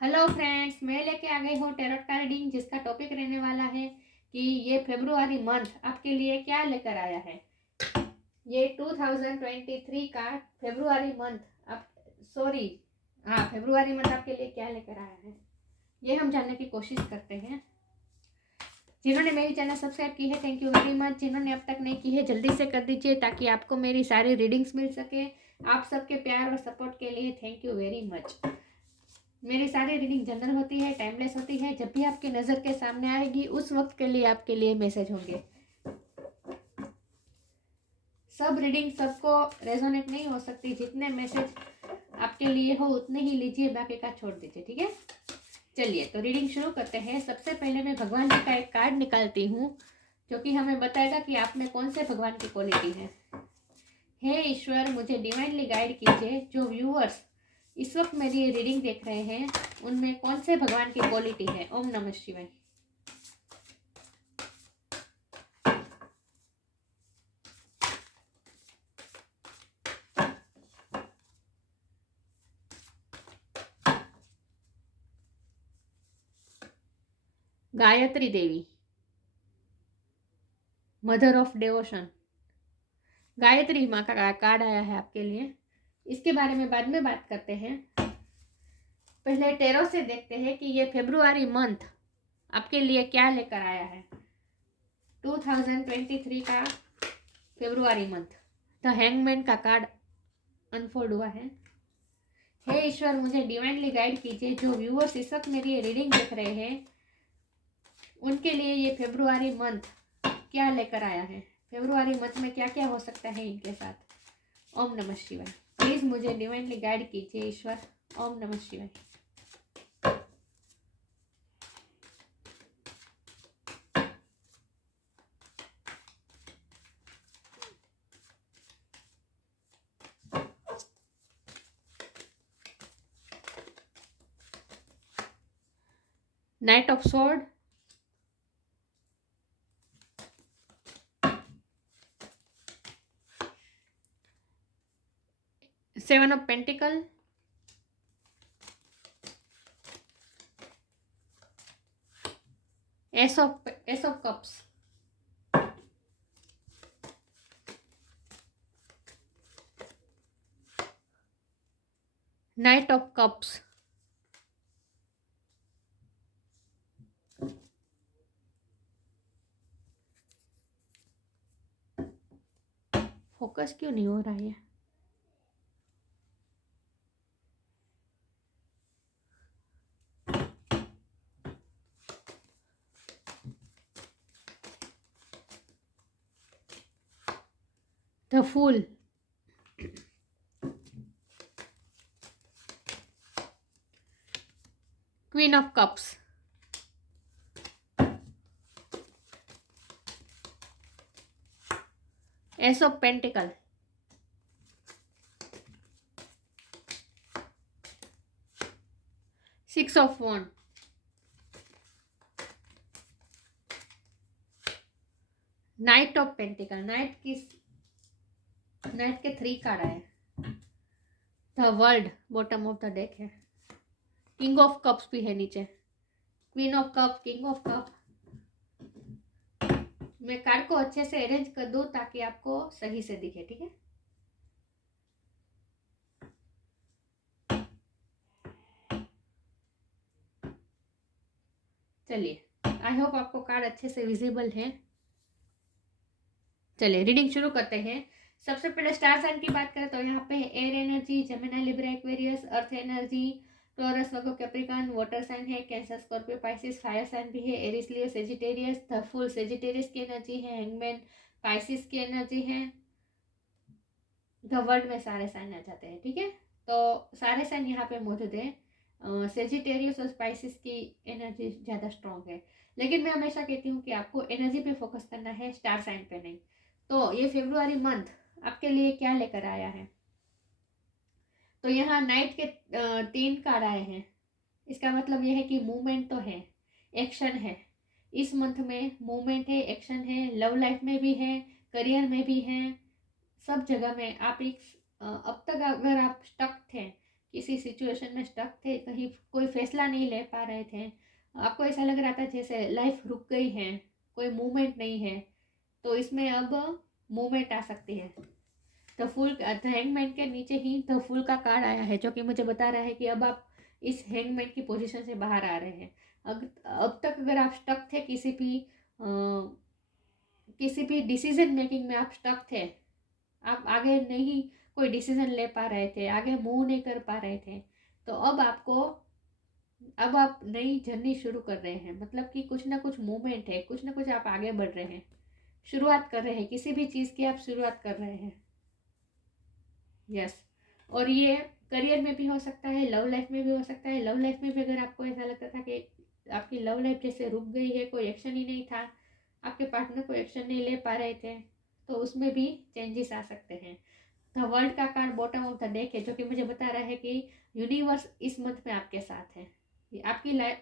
Hello friends, मैं लेके आ गई हूँ टैरोट का रीडिंग जिसका टॉपिक रहने वाला है कि ये फेब्रुआरी मंथ आपके लिए क्या लेकर आया है। ये 2023 का फेब्रुआरी मंथ आप सॉरी हाँ फेब्रुआरी मंथ आपके लिए क्या लेकर आया है ये हम जानने की कोशिश करते हैं। जिन्होंने मेरी चैनल सब्सक्राइब की है थैंक यू वेरी मच। जिन्होंने अब तक नहीं की है जल्दी से कर दीजिए ताकि आपको मेरी सारी रीडिंग्स मिल सके। आप सबके प्यार और सपोर्ट के लिए थैंक यू वेरी मच। मेरी सारी रीडिंग जनरल होती है, टाइमलेस होती है। जब भी आपकी नज़र के सामने आएगी उस वक्त के लिए आपके लिए मैसेज होंगे। सब रीडिंग सबको रेजोनेट नहीं हो सकती। जितने मैसेज आपके लिए हो उतने ही लीजिए, बाकी का छोड़ दीजिए, ठीक है। चलिए तो रीडिंग शुरू करते हैं। सबसे पहले मैं भगवान जी का एक कार्ड निकालती हूँ जो कि हमें बताएगा कि आप में कौन से भगवान की क्वालिटी है। हे ईश्वर, मुझे डिवाइनली गाइड कीजिए। जो व्यूअर्स इस वक्त मेरी ये रीडिंग देख रहे हैं उनमें कौन से भगवान की क्वालिटी है। ओम नमः शिवाय। Gayatri Devi, mother of devotion. Gayatri माँ का कार्ड आया है आपके लिए। इसके बारे में बाद में बात करते हैं। पहले टेरो से देखते हैं कि ये फेब्रुआरी मंथ आपके लिए क्या लेकर आया है। 2023 का फेब्रुआरी मंथ। द हैंगमैन का कार्ड अनफोल्ड हुआ है। हे ईश्वर, मुझे डिवाइनली गाइड कीजिए। जो व्यूअर्स इस वक्त मेरी ये रीडिंग देख रहे हैं उनके लिए ये फेब्रुआरी मंथ क्या लेकर आया है। फेब्रुआरी मंथ में क्या क्या हो सकता है इनके साथ। ओम नमः शिवाय। प्लीज मुझे डिवाइनली गाइड कीजिए ईश्वर। ओम नमः शिवाय। Knight of sword, seven of pentacle, ace of cups, knight of cups, focus क्यों नहीं हो रहा है। The fool, queen of cups, ace of pentacle, six of wand, knight of pentacle. Knight के 3 कार्ड आए। The world bottom of the deck है। King of cups भी है नीचे। Queen of cup, king of cup. मैं card को अच्छे से अरेंज कर दूं ताकि आपको सही से दिखे, ठीक है। चलिए, आई होप आपको कार्ड अच्छे से विजिबल है। चलिए रीडिंग शुरू करते हैं। सबसे पहले स्टार साइन की बात करें तो यहाँ पे air energy, Gemini, Libra, Aquarius, earth energy, Taurus, Virgo, Capricorn, water sign है, cancer, Scorpio, Pisces, fire sign भी है, Aries, Leo, Sagittarius. The full Sagittarius की एनर्जी है, हैंगमैन पाइसिस की एनर्जी है। द वर्ल्ड में सारे साइन आ जाते हैं, ठीक है। तो सारे साइन यहाँ पे मौजूद है। सेजिटेरियस और स्पाइसिस की एनर्जी ज़्यादा स्ट्रॉन्ग है, लेकिन मैं हमेशा कहती हूँ कि आपको एनर्जी पे फोकस करना है, स्टार साइन पे नहीं। तो ये फेब्रुआरी मंथ आपके लिए क्या लेकर आया है। तो यहाँ नाइट के 3 कार्ड आए हैं। इसका मतलब यह है कि मूवमेंट तो है, एक्शन है। इस मंथ में मूवमेंट है, एक्शन है, लव लाइफ में भी है, करियर में भी है, सब जगह में। आप एक अब तक अगर आप स्टक थे किसी सिचुएशन में स्टक थे, कहीं कोई फैसला नहीं ले पा रहे थे, आपको ऐसा लग रहा था जैसे लाइफ रुक गई है, कोई मूवमेंट नहीं है, तो इसमें अब मूवमेंट आ सकती है। द हैंगमैन के नीचे ही द फूल का कार्ड आया है, जो कि मुझे बता रहा है कि अब आप इस हैंगमैन की पोजीशन से बाहर आ रहे हैं। अब तक अगर आप स्टक थे किसी भी डिसीजन मेकिंग में, आप स्टक थे, आप आगे नहीं कोई डिसीजन ले पा रहे थे, आगे मूव नहीं कर पा रहे थे, तो अब आप नई जर्नी शुरू कर रहे हैं। मतलब कि कुछ ना कुछ मूवमेंट है, कुछ ना कुछ आप आगे बढ़ रहे हैं, शुरुआत कर रहे हैं, किसी भी चीज़ की आप शुरुआत कर रहे हैं। यस। और ये करियर में भी हो सकता है, लव लाइफ में भी हो सकता है। लव लाइफ में भी अगर आपको ऐसा लगता था कि आपकी लव लाइफ जैसे रुक गई है, कोई एक्शन ही नहीं था, आपके पार्टनर कोई एक्शन नहीं ले पा रहे थे, तो उसमें भी चेंजेस आ सकते हैं। द वर्ल्ड का card bottom of the deck है, जो कि मुझे बता रहा है कि यूनिवर्स इस मंथ में आपके साथ है। आपकी लाइफ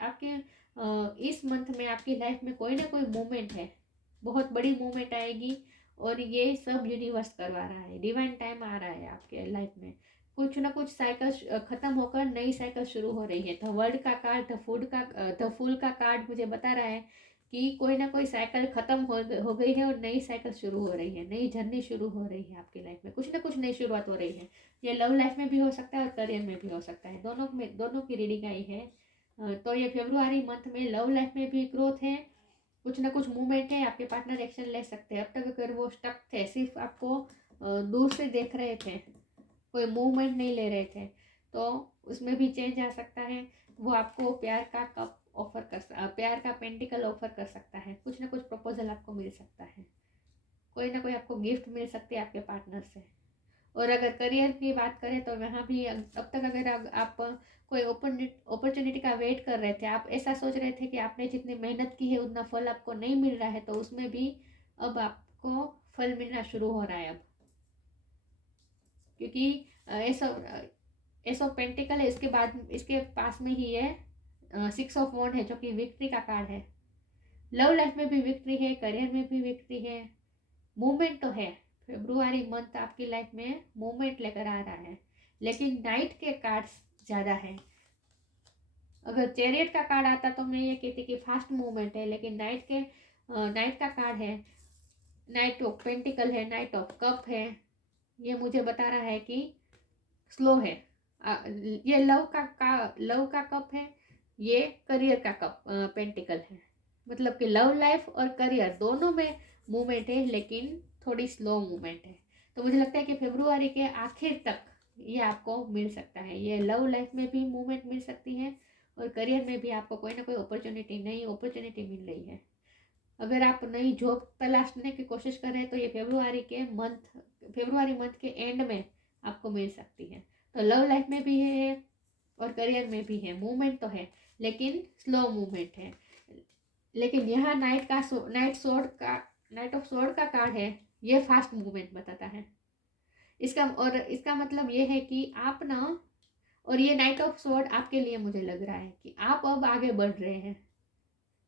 इस मंथ में आपकी लाइफ में कोई ना कोई मूवमेंट है, बहुत बड़ी मूवमेंट आएगी, और ये सब यूनिवर्स करवा रहा है। डिवाइन टाइम आ रहा है आपके लाइफ में, कुछ ना कुछ साइकिल खत्म होकर नई साइकिल शुरू हो रही है। द वर्ल्ड का कार्ड, द फूल का कार्ड मुझे बता रहा है कि कोई ना कोई साइकिल खत्म हो गई है और नई साइकिल शुरू हो रही है, नई जर्नी शुरू हो रही है आपकी लाइफ में, कुछ ना कुछ नई शुरुआत हो रही है। ये लव लाइफ में भी हो सकता है और करियर में भी हो सकता है, दोनों की रीडिंग आई है। तो ये फेब्रुआरी मंथ में लव लाइफ में भी ग्रोथ है, कुछ ना कुछ मूवमेंट है, आपके पार्टनर एक्शन ले सकते हैं। अब तक अगर वो स्टक थे, सिर्फ आपको दूर से देख रहे थे, कोई मूवमेंट नहीं ले रहे थे, तो उसमें भी चेंज आ सकता है। वो आपको प्यार का पेंटिकल ऑफर कर सकता है, कुछ ना कुछ प्रपोजल आपको मिल सकता है, कोई ना कोई आपको गिफ्ट मिल सकती है आपके पार्टनर से। और अगर करियर की बात करें तो वहाँ भी अब तक अगर आप कोई अपॉर्चुनिटी का वेट कर रहे थे, आप ऐसा सोच रहे थे कि आपने जितनी मेहनत की है उतना फल आपको नहीं मिल रहा है, तो उसमें भी अब आपको फल मिलना शुरू हो रहा है अब, क्योंकि एस ऑफ पेंटिकल है, इसके बाद इसके पास में ही है 6 ऑफ वॉन्ड है, जो कि विक्ट्री का कार्ड है। लव लाइफ में भी विक्ट्री है, करियर में भी विक्ट्री है, मूवमेंट तो है। फेब्रुआरी मंथ आपकी लाइफ में मूवमेंट लेकर आ रहा है, लेकिन नाइट के कार्ड्स ज़्यादा है। अगर चैरियट का कार्ड आता तो मैं ये कहती कि फास्ट मूवमेंट है, लेकिन नाइट का कार्ड है, नाइट ऑफ पेंटिकल है, नाइट ऑफ कप है, ये मुझे बता रहा है कि स्लो है। ये लव का कप है, ये करियर का कप पेंटिकल है। मतलब कि लव लाइफ और करियर दोनों में मूवमेंट है, लेकिन थोड़ी स्लो मूवमेंट है। तो मुझे लगता है कि फेब्रुआरी के आखिर तक ये आपको मिल सकता है। ये लव लाइफ में भी मूवमेंट मिल सकती है और करियर में भी आपको कोई ना कोई नई अपॉर्चुनिटी मिल रही है। अगर आप नई जॉब तलाशने की कोशिश कर रहे हैं तो ये फेब्रुआरी मंथ के एंड में आपको मिल सकती है। तो लव लाइफ में भी है और करियर में भी है, मूवमेंट तो है, लेकिन स्लो मूवमेंट है। लेकिन यहाँ नाइट ऑफ सोर्ड का कार्ड है, ये फास्ट मूवमेंट बताता है। इसका मतलब ये है कि आप ना, और ये नाइट ऑफ सोर्ड आपके लिए मुझे लग रहा है कि आप अब आगे बढ़ रहे हैं,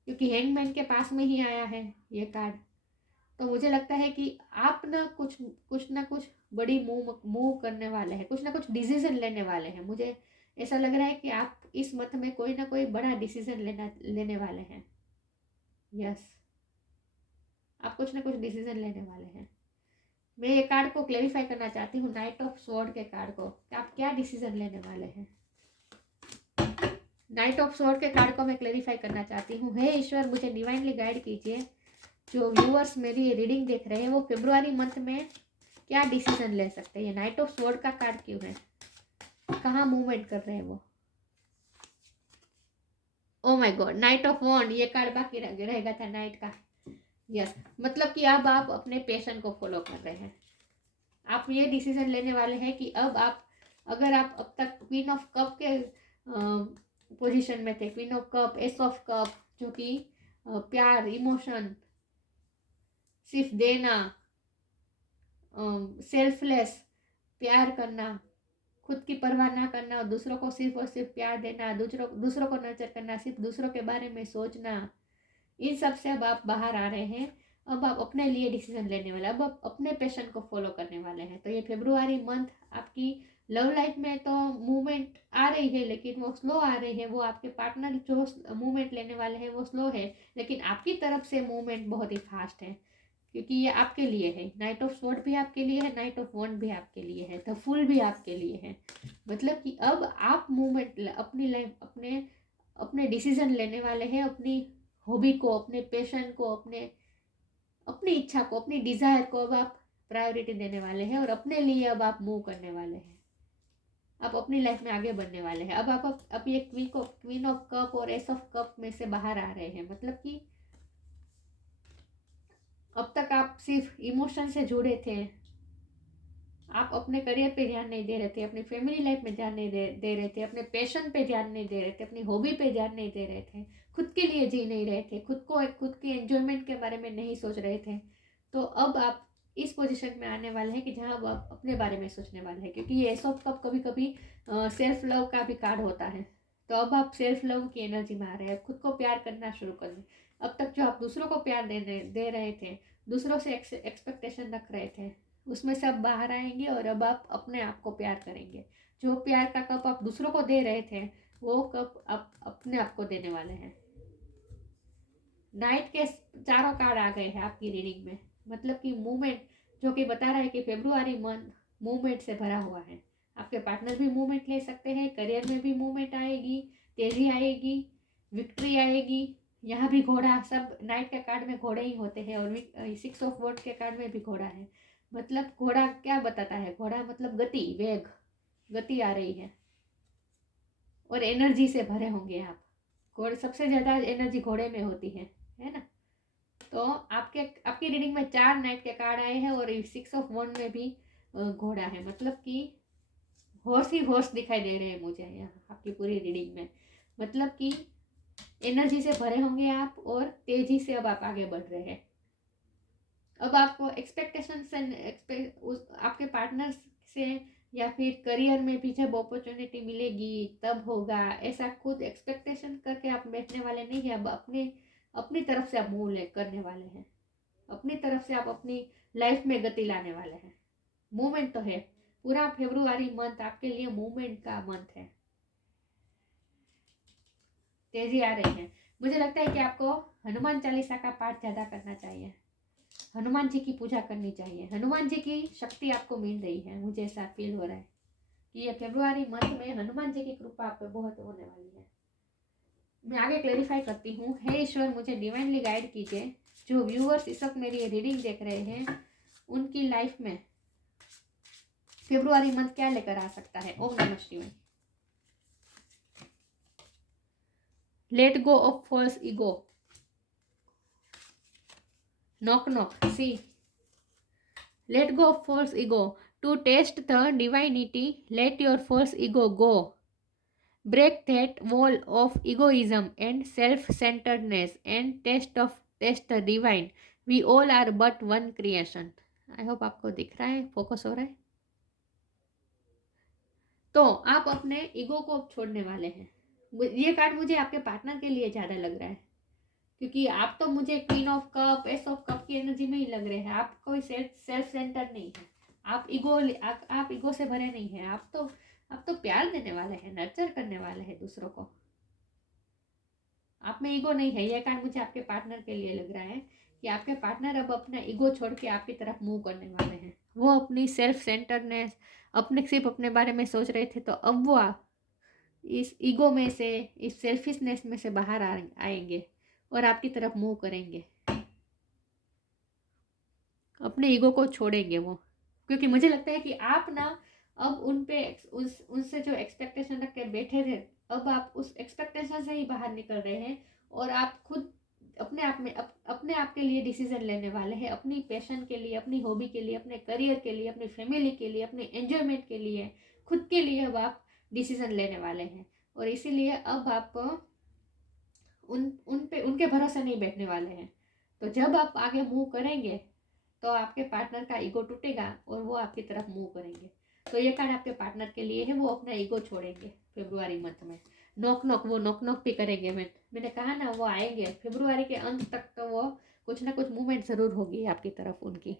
क्योंकि हैंगमैन के पास में ही आया है ये कार्ड। तो मुझे लगता है कि आप ना कुछ ना कुछ बड़ी मूव करने वाले हैं, कुछ ना कुछ डिसीजन लेने वाले हैं। मुझे ऐसा लग रहा है कि आप इस मंथ में कोई ना कोई बड़ा डिसीजन लेने वाले हैं। यस, आप कुछ ना कुछ डिसीजन लेने वाले हैं। मैं ये कार्ड को क्लेरिफाई करना चाहती हूँ, नाइट ऑफ स्वॉर्ड के कार्ड को, कि आप क्या डिसीजन लेने वाले हैं। नाइट ऑफ स्वॉर्ड के कार्ड को मैं क्लेरिफाई करना चाहती हूँ। हे ईश्वर, मुझे डिवाइनली गाइड कीजिए, जो व्यूअर्स मेरी रीडिंग देख रहे हैं वो फेब्रुआरी मंथ में क्या डिसीजन ले सकते हैं। नाइट ऑफ स्वॉर्ड का कार्ड क्यों है, कहाँ मूवमेंट कर रहे हैं वो। Oh my god, knight of wand, ये कार्ड बाकी रहेगा था नाइट का। यस, मतलब कि अब आप अपने पैशन को फॉलो कर रहे हैं। आप ये डिसीजन लेने वाले हैं कि अगर आप अब तक क्वीन ऑफ कप के पोजीशन में थे, queen of cup, S of cup, जो कि प्यार, इमोशन, सिर्फ देना, सेल्फलेस, प्यार करना, खुद की परवाह ना करना और दूसरों को सिर्फ और सिर्फ प्यार देना, दूसरों को नर्चर करना, सिर्फ दूसरों के बारे में सोचना, इन सब से अब आप बाहर आ रहे हैं। अब आप अपने लिए डिसीजन लेने वाले, अब आप अपने पैशन को फॉलो करने वाले हैं। तो ये फेब्रुआरी मंथ आपकी लव लाइफ में तो मूवमेंट आ रही है लेकिन वो स्लो आ रही है, वो आपके पार्टनर जो मूवमेंट लेने वाले हैं वो स्लो है, लेकिन आपकी तरफ से मूवमेंट बहुत ही फास्ट है, क्योंकि ये आपके लिए है। नाइट ऑफ स्वॉर्ड भी आपके लिए है, नाइट ऑफ वॉन्ड भी आपके लिए है, द फूल भी आपके लिए है। मतलब कि अब आप मूवमेंट अपनी लाइफ, अपने अपने डिसीजन लेने वाले हैं, अपनी हॉबी को, अपने पैशन को, अपनी इच्छा को, अपनी डिजायर को अब आप प्रायोरिटी देने वाले हैं, और अपने लिए अब आप मूव करने वाले हैं। आप अपनी लाइफ में आगे बढ़ने वाले हैं। अब आप अब ये क्वीन ऑफ कप और एस ऑफ कप में से बाहर आ रहे हैं। मतलब कि अब तक आप सिर्फ इमोशन से जुड़े थे, आप अपने करियर पे ध्यान नहीं दे रहे थे, अपनी फैमिली लाइफ में ध्यान नहीं दे रहे थे, अपने पैशन पे ध्यान नहीं दे रहे थे, अपनी हॉबी पे ध्यान नहीं दे रहे थे, खुद के लिए जी नहीं रहे थे, खुद के एंजॉयमेंट के बारे में नहीं सोच रहे थे। तो अब आप इस पोजीशन में आने वाले हैं कि जहाँ अब आप अपने बारे में सोचने वाले हैं, क्योंकि ये एस ऑफ कप कभी कभी सेल्फ लव का भी कार्ड होता है। तो अब आप सेल्फ लव की एनर्जी में आ रहे हैं, खुद को प्यार करना शुरू कर दें। अब तक जो आप दूसरों को प्यार दे रहे थे, दूसरों से एक्सपेक्टेशन रख रहे थे, उसमें से अब बाहर आएंगे और अब आप अपने आप को प्यार करेंगे। जो प्यार का कप आप दूसरों को दे रहे थे, वो कप आप अपने आप को देने वाले हैं। नाइट के चारों कार्ड आ गए हैं आपकी रीडिंग में। मतलब कि मूवमेंट, जो कि बता रहा है कि फेब्रुआरी मंथ मूवमेंट से भरा हुआ है। आपके पार्टनर भी मूवमेंट ले सकते हैं, करियर में भी मूवमेंट आएगी, तेजी आएगी, विक्ट्री आएगी। यहाँ भी घोड़ा, सब नाइट के कार्ड में घोड़े ही होते हैं, और 6 ऑफ वॉन्ड्स के कार्ड में भी घोड़ा है। मतलब घोड़ा क्या बताता है? घोड़ा मतलब गति, वेग, गति आ रही है, और एनर्जी से भरे होंगे आप। घोड़े, सबसे ज़्यादा एनर्जी घोड़े में होती है ना। तो आपकी रीडिंग में 4 नाइट के कार्ड आए हैं, और 6 ऑफ वॉन्ड में भी घोड़ा है। मतलब कि हॉर्स ही हॉर्स दिखाई दे रहे हैं मुझे यहाँ आपकी पूरी रीडिंग में। मतलब कि एनर्जी से भरे होंगे आप, और तेजी से अब आप आगे बढ़ रहे हैं। अब आपको एक्सपेक्टेशन से आपके पार्टनर से, या फिर करियर में भी जब अपॉर्चुनिटी मिलेगी तब होगा, ऐसा खुद एक्सपेक्टेशन करके आप बैठने वाले नहीं हैं। अब अपनी तरफ से आप मूव करने वाले हैं, अपनी तरफ से आप अपनी लाइफ में गति लाने वाले हैं। मूवमेंट तो है, पूरा फेब्रुआरी मंथ आपके लिए मूवमेंट का मंथ है। तेजी आ रही है। मुझे लगता है कि आपको हनुमान चालीसा का पाठ ज़्यादा करना चाहिए, हनुमान जी की पूजा करनी चाहिए। हनुमान जी की शक्ति आपको मिल रही है, मुझे ऐसा फील हो रहा है कि ये फेब्रुआरी मंथ में हनुमान जी की कृपा आप पे बहुत होने वाली है। मैं आगे क्लेरिफाई करती हूँ। हे ईश्वर, मुझे डिवाइनली गाइड कीजिए। जो व्यूअर्स इस वक्त मेरी रीडिंग देख रहे हैं, उनकी लाइफ में फेब्रुआरी मंथ क्या लेकर आ सकता है। ओम नमः शिवाय। Let go of false ego. Knock knock. See. Let go of false ego. To taste the divinity, let your false ego go. Break that wall of egoism and self-centeredness and taste the divine. We all are but one creation. I hope आपको दिख रहा है, focus हो रहा है। तो आप अपने ईगो को अब छोड़ने वाले हैं। ये कार्ड मुझे आपके पार्टनर के लिए ज़्यादा लग रहा है, क्योंकि आप तो मुझे queen of cup, S of cup की एनर्जी में ही लग रहे हैं। आप कोई सेल्फ सेंटर नहीं है, आप ईगो से भरे नहीं हैं। आप तो प्यार देने वाले हैं, नर्चर करने वाले हैं दूसरों को। आप में ईगो नहीं है। यह कार्ड मुझे आपके पार्टनर के लिए लग रहा है कि आपके पार्टनर अब अपना ईगो छोड़ के आपकी तरफ मूव करने वाले हैं। वो अपनी सेल्फ सेंटरनेस, सिर्फ अपने बारे में सोच रहे थे, तो अब वो इस ईगो में से, इस सेल्फिशनेस में से बाहर आएंगे और आपकी तरफ मूव करेंगे। अपने ईगो को छोड़ेंगे वो, क्योंकि मुझे लगता है कि आप ना अब उनसे जो एक्सपेक्टेशन रख के बैठे थे, अब आप उस एक्सपेक्टेशन से ही बाहर निकल रहे हैं, और आप खुद अपने आप के लिए डिसीजन लेने वाले हैं। अपनी पैशन के लिए, अपनी हॉबी के लिए, अपने करियर के लिए, अपनी फैमिली के लिए, अपने एंजॉयमेंट के लिए, खुद के लिए अब आप डिसीजन लेने वाले हैं। और इसीलिए अब आप उनके भरोसे नहीं बैठने वाले हैं। तो जब आप आगे मूव करेंगे तो आपके पार्टनर का ईगो टूटेगा और वो आपकी तरफ मूव करेंगे। तो ये कार्ड आपके पार्टनर के लिए है, वो अपना ईगो छोड़ेंगे फेब्रुआरी मंथ में। नॉक नॉक, वो नॉक नॉक भी करेंगे। मैंने कहा ना, वो आएंगे फेब्रुआरी के अंत तक। तो वो कुछ ना कुछ मूवमेंट ज़रूर होगी आपकी तरफ उनकी।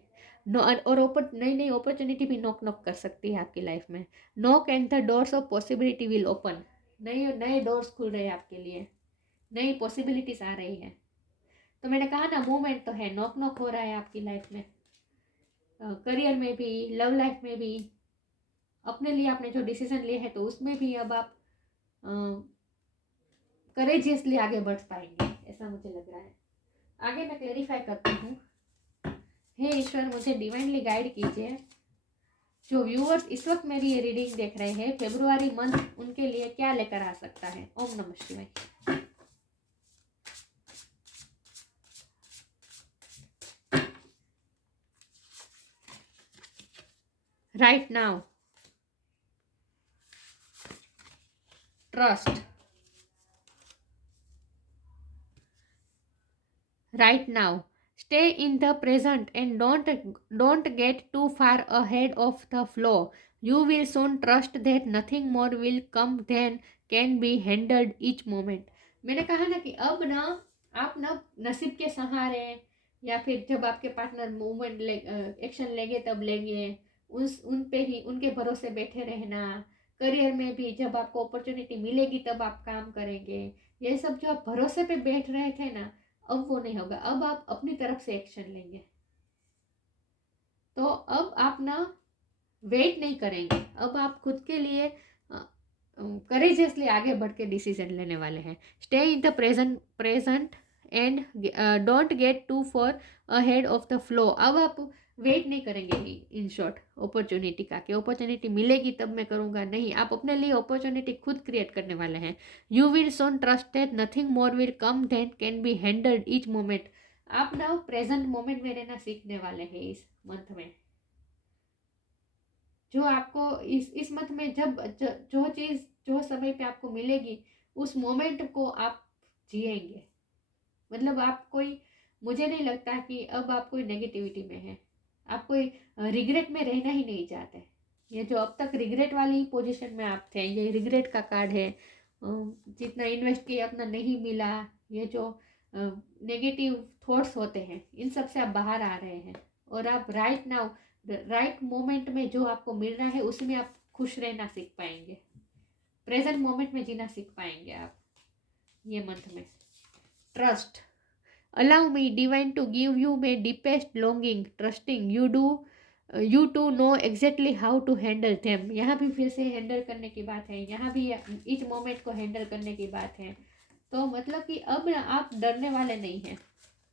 नो और नई नई अपॉर्चुनिटी भी नॉक नॉक कर सकती है आपकी लाइफ में। Knock and the doors of possibility will open. नए नए डोर्स खुल रहे हैं आपके लिए, नई पॉसिबिलिटीज आ रही है। तो मैंने कहा ना, मूवमेंट तो है, नॉक नॉक हो रहा है आपकी लाइफ में, करियर में भी, लव लाइफ में भी, अपने लिए आपने जो डिसीजन लिए हैं तो उसमें भी अब आप करेजियसली आगे बढ़ पाएंगे, ऐसा मुझे लग रहा है। आगे मैं क्लेरिफाई करती हूँ। हे ईश्वर, मुझे डिवाइनली गाइड कीजिए। जो व्यूअर्स इस वक्त मेरी ये रीडिंग देख रहे हैं, फेब्रुआरी मंथ उनके लिए क्या लेकर आ सकता है। ओम नमः शिवाय। Right now, trust. Right now, stay in the present and don't get too far ahead of the flow. You will soon trust that nothing more will come than can be handled each moment. मैंने कहा ना कि अब ना आप ना नसीब के सहारे, या फिर जब आपके पार्टनर मूवमेंट एक्शन लेंगे तब लेंगे, उन पे ही उनके भरोसे बैठे रहना। करियर में भी जब आपको अपॉर्चुनिटी मिलेगी तब आप काम करेंगे। ये सब जो आप भरोसे पे बैठ रहे थे ना, अब वो नहीं होगा। अब आप अपनी तरफ से एक्शन लेंगे। तो अब आप ना वेट नहीं करेंगे, अब आप खुद के लिए करेजियसली आगे बढ़ के डिसीजन लेने वाले हैं। Stay in the present and don't get too far ahead of the flow. अब आप वेट नहीं करेंगे इन शॉर्ट अपॉर्चुनिटी का, कि अपॉर्चुनिटी मिलेगी तब मैं करूँगा, नहीं, आप अपने लिए अपॉर्चुनिटी खुद क्रिएट करने वाले हैं। You will soon trust that nothing more will come than can be handled each moment. आप ना प्रेजेंट मोमेंट में रहना सीखने वाले हैं इस मंथ में। जो आपको इस मंथ में जो चीज़ जो समय पे आपको मिलेगी, उस मोमेंट को आप जिएंगे। मतलब आप कोई, मुझे नहीं लगता कि अब आप कोई नेगेटिविटी में है, आप कोई रिग्रेट में रहना ही नहीं चाहते। ये जो अब तक रिग्रेट वाली पोजीशन में आप थे, ये रिग्रेट का कार्ड है। जितना इन्वेस्ट किया अपना नहीं मिला, ये जो नेगेटिव थॉट्स होते हैं, इन सब से आप बाहर आ रहे हैं। और आप राइट नाउ, राइट मोमेंट में जो आपको मिल रहा है उसमें आप खुश रहना सीख पाएंगे। प्रेजेंट मोमेंट में जीना सीख पाएंगे आप ये मंथ में। Trust. Allow me divine to give you my deepest longing, trusting you to know exactly how to handle them. यहाँ भी फिर से हैंडल करने की बात है, यहाँ भी इस मोमेंट को हैंडल करने की बात है। तो मतलब कि अब आप डरने वाले नहीं हैं।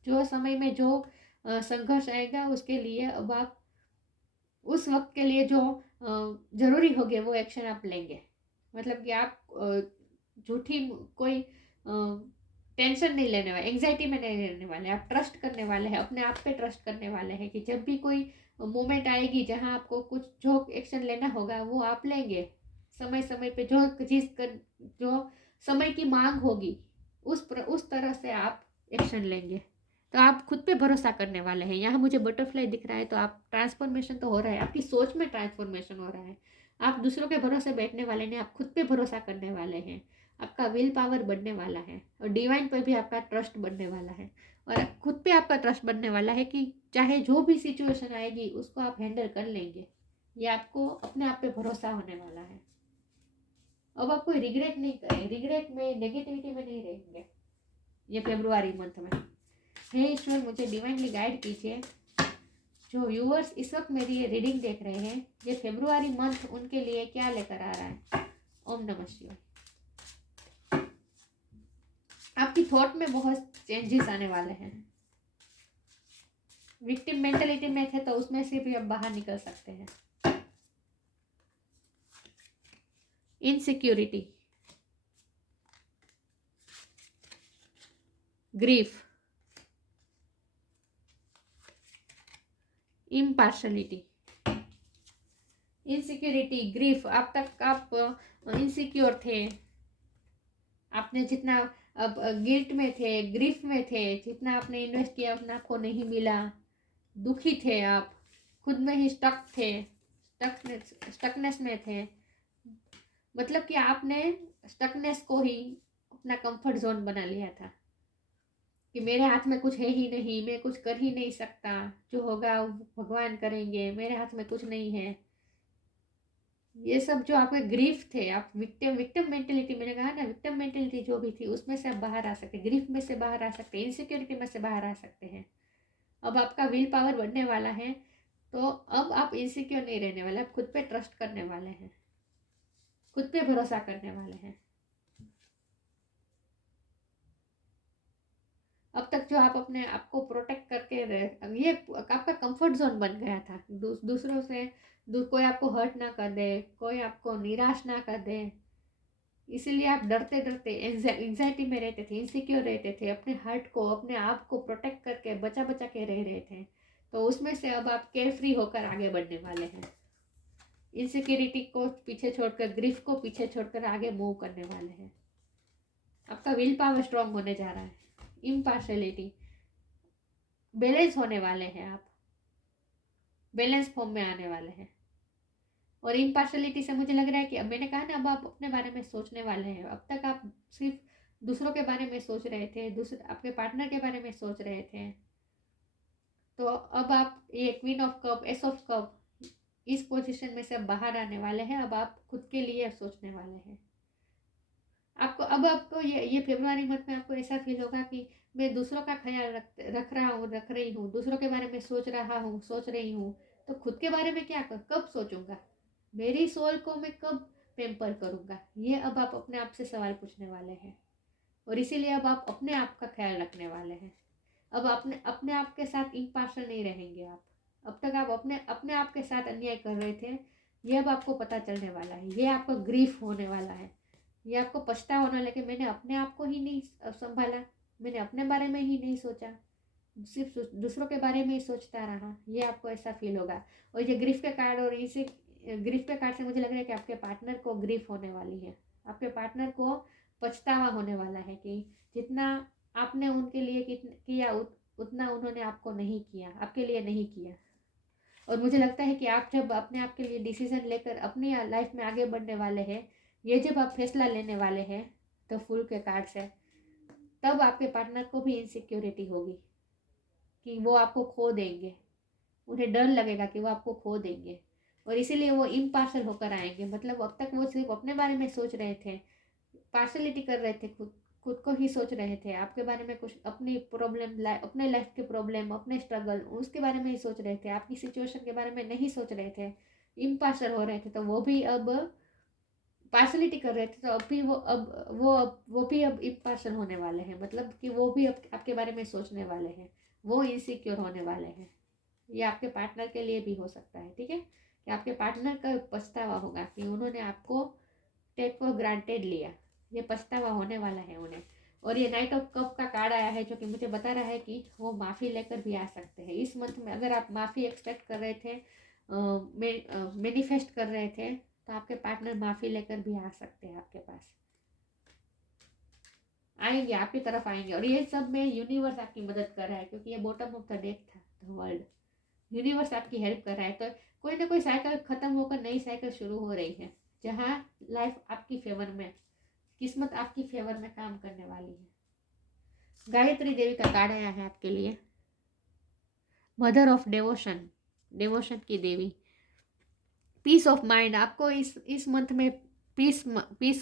जो समय में जो संघर्ष आएगा उसके लिए अब आप उस वक्त के लिए जो ज़रूरी होगे वो एक्शन आप लेंगे। मतलब कि आप झूठी कोई टेंशन नहीं लेने वाले, एंग्जाइटी में नहीं रहने वाले, आप ट्रस्ट करने वाले हैं, अपने आप पे ट्रस्ट करने वाले हैं कि जब भी कोई मोमेंट आएगी जहां आपको कुछ जो एक्शन लेना होगा वो आप लेंगे। समय समय पे जो चीज़ कर, जो समय की मांग होगी उस तरह से आप एक्शन लेंगे। तो आप खुद पे भरोसा करने वाले हैं। यहाँ मुझे बटरफ्लाई दिख रहा है, तो आप ट्रांसफॉर्मेशन तो हो रहा है, आपकी सोच में ट्रांसफॉर्मेशन हो रहा है। आप दूसरों के भरोसे बैठने वाले नहीं, आप खुद पे भरोसा करने वाले हैं। आपका विल पावर बढ़ने वाला है और डिवाइन पर भी आपका ट्रस्ट बढ़ने वाला है। और खुद पे आपका ट्रस्ट बढ़ने वाला है कि चाहे जो भी सिचुएशन आएगी उसको आप हैंडल कर लेंगे। ये आपको अपने आप पे भरोसा होने वाला है। अब आप कोई रिग्रेट नहीं करें, रिग्रेट में, नेगेटिविटी में नहीं रहेंगे ये फेब्रुआरी मंथ में। हे ईश्वर, मुझे डिवाइनली गाइड कीजिए। जो व्यूअर्स इस वक्त मेरी ये रीडिंग देख रहे हैं, ये फेब्रुआरी मंथ उनके लिए क्या लेकर आ रहा है। ओम नमः शिवाय। आपकी थॉट में बहुत चेंजेस आने वाले हैं। विक्टिम मेंटलिटी में थे तो उसमें से भी अब बाहर निकल सकते हैं। Insecurity, grief, impartiality. Insecurity, grief, अब तक आप इनसिक्योर थे, आपने जितना अब गिल्ट में थे, ग्रीफ में थे, जितना आपने इन्वेस्ट किया उतना आपको नहीं मिला, दुखी थे आप, खुद में ही स्टक थे, स्टकनेस में थे। मतलब कि आपने स्टकनेस को ही अपना कंफर्ट जोन बना लिया था कि मेरे हाथ में कुछ है ही नहीं, मैं कुछ कर ही नहीं सकता, जो होगा वो भगवान करेंगे, मेरे हाथ में कुछ नहीं है। ये सब जो आपके ग्रीफ थे, आप विक्टिम विक्टिम मेंटेलिटी, मैंने कहा ना विक्टिम मेंटेलिटी जो भी थी उसमें से आप बाहर आ सकते, ग्रीफ में से बाहर आ सकते, इनसिक्योरिटी में से बाहर आ सकते हैं। अब आपका विल पावर बढ़ने वाला है, तो अब आप इनसिक्योर नहीं रहने वाले, आप खुद पे ट्रस्ट करने वाले हैं, खुद पे भरोसा करने वाले हैं। अब तक जो आप अपने आप को प्रोटेक्ट करके रहे, ये आपका कंफर्ट जोन बन गया था। दूसरों से कोई आपको हर्ट ना कर दे, कोई आपको निराश ना कर दे, इसीलिए आप डरते डरते एंजाइटी में रहते थे, इनसिक्योर रहते थे, अपने हर्ट को, अपने आप को प्रोटेक्ट करके बचा बचा के रह रहे थे। तो उसमें से अब आप केयर फ्री होकर आगे बढ़ने वाले हैं, इनसिक्योरिटी को पीछे छोड़कर, ग्रीफ को पीछे छोड़कर आगे मूव करने वाले हैं। आपका विल पावर स्ट्रांग होने जा रहा है, इम्पार्शलिटी, बैलेंस होने वाले हैं, आप बैलेंस फॉर्म में आने वाले हैं। और इम्पार्शलिटी से मुझे लग रहा है कि अब मैंने कहा ना, अब आप अपने बारे में सोचने वाले हैं। अब तक आप सिर्फ दूसरों के बारे में सोच रहे थे, दूसरे आपके पार्टनर के बारे में सोच रहे थे, तो अब आप ये queen of cup, S of cup, इस पोजीशन में से अब बाहर आने वाले हैं। अब आप खुद के लिए सोचने वाले हैं। आपको ये फरवरी मंथ में आपको ऐसा फील होगा कि मैं दूसरों का ख्याल रख रहा हूँ, रख रही हूँ, दूसरों के बारे में सोच रहा हूँ, सोच रही हूँ, तो खुद के बारे में क्या कब सोचूंगा, मेरी सोल को मैं कब पेम्पर करूँगा, ये अब आप अपने आप से सवाल पूछने वाले हैं। और इसीलिए अब आप अपने आप का ख्याल रखने वाले हैं। अब अपने आप के साथ इम्पार्शल नहीं रहेंगे आप। अब तक आप अपने आप के साथ अन्याय कर रहे थे, ये अब आपको पता चलने वाला है, ये आपको ग्रीफ होने वाला है, ये आपको पछतावा होने वाला कि मैंने अपने आप को ही नहीं संभाला, मैंने अपने बारे में ही नहीं सोचा, सिर्फ दूसरों के बारे में ही सोचता रहा, ये आपको ऐसा फील होगा। और ये ग्रीफ के कार्ड, और इसे ग्रीफ के कार्ड से मुझे लग रहा है कि आपके पार्टनर को ग्रीफ होने वाली है, आपके पार्टनर को पछतावा होने वाला है कि जितना आपने उनके लिए किया उतना उन्होंने आपको नहीं किया, आपके लिए नहीं किया। और मुझे लगता है कि आप जब अपने आप के लिए डिसीजन लेकर अपनी लाइफ में आगे बढ़ने वाले हैं, ये जब आप फैसला लेने वाले हैं द फूल के कार्ड से, तब आपके पार्टनर को भी इनसिक्योरिटी होगी कि वो आपको खो देंगे, उन्हें डर लगेगा कि वो आपको खो देंगे, और इसीलिए वो इम्पार्शल होकर आएंगे। मतलब अब तक वो सिर्फ अपने बारे में सोच रहे थे, पार्शलिटी कर रहे थे, खुद को ही सोच रहे थे, आपके बारे में कुछ अपनी प्रॉब्लम, अपने लाइफ के प्रॉब्लम, अपने स्ट्रगल, उसके बारे में ही सोच रहे थे, आपकी सिचुएशन के बारे में नहीं सोच रहे थे, इम्पार्शल हो रहे थे। तो वो भी अब पार्शलिटी कर रहे थे, तो अभी वो भी अब इम्पार्शल होने वाले हैं। मतलब कि वो भी अब आपके बारे में सोचने वाले हैं, वो इनसिक्योर होने वाले हैं। ये आपके पार्टनर के लिए भी हो सकता है, ठीक है, कि आपके पार्टनर का पछतावा होगा कि उन्होंने आपको टेक फॉर ग्रांटेड लिया, ये पछतावा होने वाला है उन्हें। और ये नाइट ऑफ कप का कार्ड आया है, जो कि मुझे बता रहा है कि वो माफ़ी लेकर भी आ सकते हैं इस मंथ में। अगर आप माफ़ी एक्सपेक्ट कर रहे थे, मैनिफेस्ट कर रहे थे, तो आपके पार्टनर माफ़ी लेकर भी आ सकते हैं, आपके पास आएंगे, आपकी तरफ आएंगे। और ये सब में यूनिवर्स आपकी मदद कर रहा है, क्योंकि ये बॉटम ऑफ द डेक था, द वर्ल्ड। यूनिवर्स आपकी हेल्प कर रहा है, तो कोई ना कोई साइकिल खत्म होकर नई साइकिल शुरू हो रही है, जहाँ लाइफ आपकी फेवर में, किस्मत आपकी फेवर में काम करने वाली है। गायत्री देवी का कार्ड आया है आपके लिए, मदर ऑफ डेवोशन, डेवोशन की देवी। पीस ऑफ माइंड, आपको इस मंथ में पीस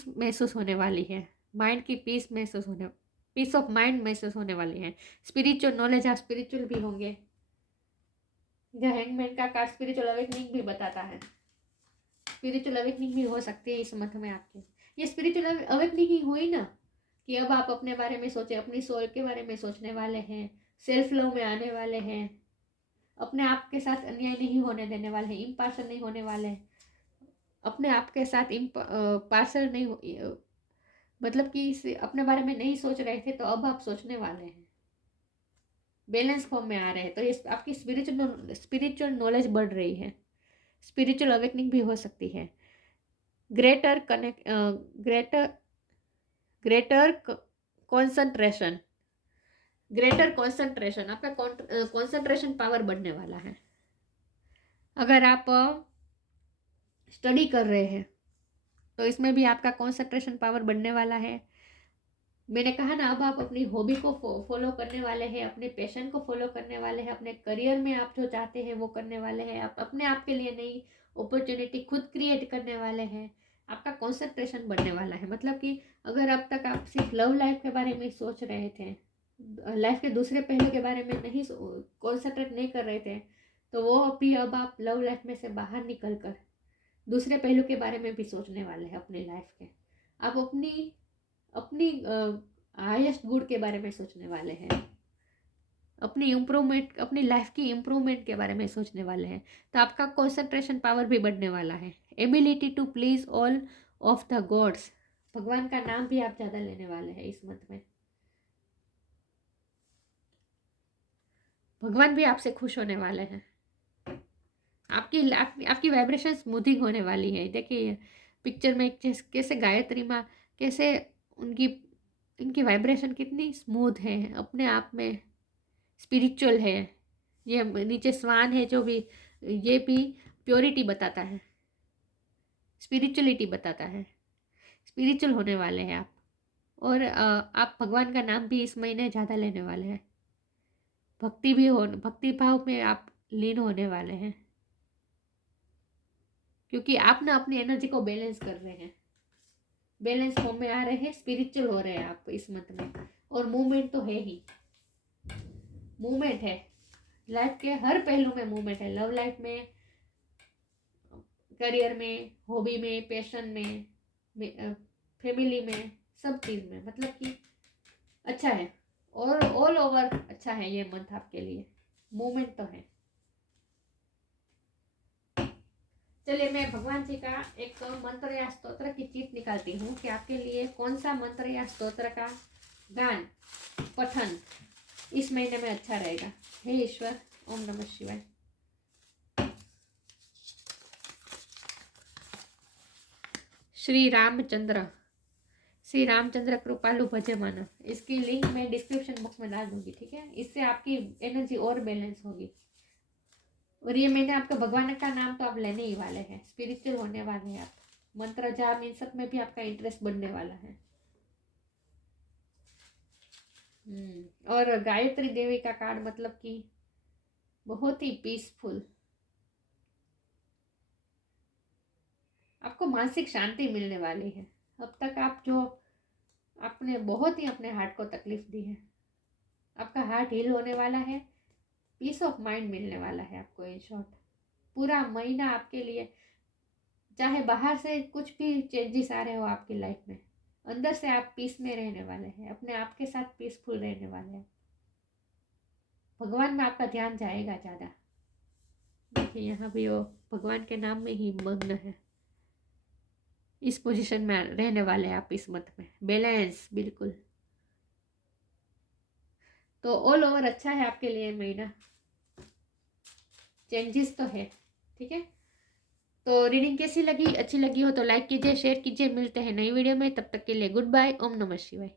महसूस होने वाली है, माइंड की पीस ऑफ माइंड महसूस होने वाली है। स्पिरिचुअल नॉलेज, आप स्पिरिचुअल भी होंगे। द हैंगमैन का कार्ड स्पिरिचुअल अवेकनिंग भी बताता है, स्पिरिचुअल अवेकनिंग भी हो सकती है इस मंथ में आपकी। ये स्पिरिचुअल अवेकनिंग ही हुई ना, कि अब आप अपने बारे में सोचे, अपनी सोल के बारे में सोचने वाले हैं, सेल्फ लव में आने वाले हैं, अपने आप के साथ अन्याय नहीं होने देने वाले हैं, इम्पार्शल नहीं होने वाले हैं, अपने आप के साथ पार्शल नहीं मतलब कि अपने बारे में नहीं सोच रहे थे, तो अब आप सोचने वाले हैं, बैलेंस फॉर्म में आ रहे हैं। तो ये आपकी स्पिरिचुअल नॉलेज बढ़ रही है, स्पिरिचुअल अवेकनिंग भी हो सकती है। ग्रेटर कॉन्सेंट्रेशन, आपका कॉन्सेंट्रेशन पावर बढ़ने वाला है। अगर आप स्टडी कर रहे हैं, तो इसमें भी आपका कॉन्सेंट्रेशन पावर बढ़ने वाला है। मैंने कहा ना, अब आप अपनी हॉबी को फॉलो करने वाले हैं, अपने पैशन को फॉलो करने वाले हैं, अपने करियर में आप जो चाहते हैं वो करने वाले हैं, आप अपने आप के लिए नई अपॉर्चुनिटी खुद क्रिएट करने वाले हैं। आपका कंसंट्रेशन बढ़ने वाला है। मतलब कि अगर अब तक आप सिर्फ लव लाइफ के बारे में सोच रहे थे, लाइफ के दूसरे पहलू के बारे में नहीं कॉन्सेंट्रेट नहीं कर रहे थे, तो वो अभी अब आप लव लाइफ में से बाहर निकल कर दूसरे पहलू के बारे में भी सोचने वाले हैं अपनी लाइफ के। आप अपनी अपनी हाईएस्ट गुड के बारे में सोचने वाले हैं, अपनी इम्प्रूवमेंट, अपनी लाइफ की इम्प्रूवमेंट के बारे में सोचने वाले हैं। तो आपका कंसंट्रेशन पावर भी बढ़ने वाला है। Ability to please all of the gods, भगवान का नाम भी आप ज़्यादा लेने वाले हैं इस मंथ में। भगवान भी आपसे खुश होने वाले हैं। आपकी वाइब्रेशन स्मूथिंग होने वाली है। देखिए पिक्चर में कैसे गायत्री माँ, कैसे उनकी इनकी वाइब्रेशन कितनी स्मूथ है, अपने आप में स्पिरिचुअल है। ये नीचे स्वान है जो भी, ये भी प्योरिटी बताता है, स्पिरिचुअलिटी बताता है। स्पिरिचुअल होने वाले हैं आप। और आप भगवान का नाम भी इस महीने ज़्यादा लेने वाले हैं। भक्ति भाव में आप लीन होने वाले हैं, क्योंकि आप ना अपनी एनर्जी को बैलेंस कर रहे हैं, बैलेंस फॉर्म में आ रहे हैं, स्पिरिचुअल हो रहे हैं आप इस मंथ में। और मूवमेंट तो है ही, मूवमेंट है लाइफ के हर पहलू में, मूवमेंट है लव लाइफ में, करियर में, हॉबी में, पैशन में, फैमिली में, सब चीज़ में। मतलब कि अच्छा है और ऑल ओवर अच्छा है ये मंथ आपके लिए, मूवमेंट तो है। चलिए मैं भगवान जी का एक मंत्र या स्तोत्र की चीट निकालती हूँ कि आपके लिए कौन सा मंत्र या स्तोत्र का गान पठन इस महीने में अच्छा रहेगा। हे ईश्वर, ओम नमः शिवाय। श्री रामचंद्र कृपालु भजे माना, इसकी लिंक मैं डिस्क्रिप्शन बॉक्स में डाल दूंगी, ठीक है। इससे आपकी एनर्जी और बैलेंस होगी। और ये मैंने आपका भगवान का नाम तो आप लेने ही वाले हैं, स्पिरिचुअल होने वाले हैं आप, मंत्र जाप इन सब में भी आपका इंटरेस्ट बढ़ने वाला है। और गायत्री देवी का कार्ड मतलब कि बहुत ही पीसफुल, आपको मानसिक शांति मिलने वाली है। अब तक आप जो आपने बहुत ही अपने हार्ट को तकलीफ दी है, आपका हार्ट हील होने वाला है, पीस ऑफ माइंड मिलने वाला है आपको। इन शॉर्ट पूरा महीना आपके लिए, चाहे बाहर से कुछ भी चेंजेस आ रहे हो आपकी लाइफ में, अंदर से आप पीस में रहने वाले हैं, अपने आप के साथ पीसफुल रहने वाले हैं। भगवान में आपका ध्यान जाएगा ज़्यादा। देखिए यहाँ भी वो भगवान के नाम में ही मग्न है। इस पोजीशन में रहने वाले हैं आप इस मंथ में, बैलेंस बिल्कुल। तो ऑल ओवर अच्छा है आपके लिए महीना, चेंजेस तो है, ठीक है। तो रीडिंग कैसी लगी, अच्छी लगी हो तो लाइक कीजिए, शेयर कीजिए। मिलते हैं नई वीडियो में, तब तक के लिए गुड बाय, ओम नमः शिवाय।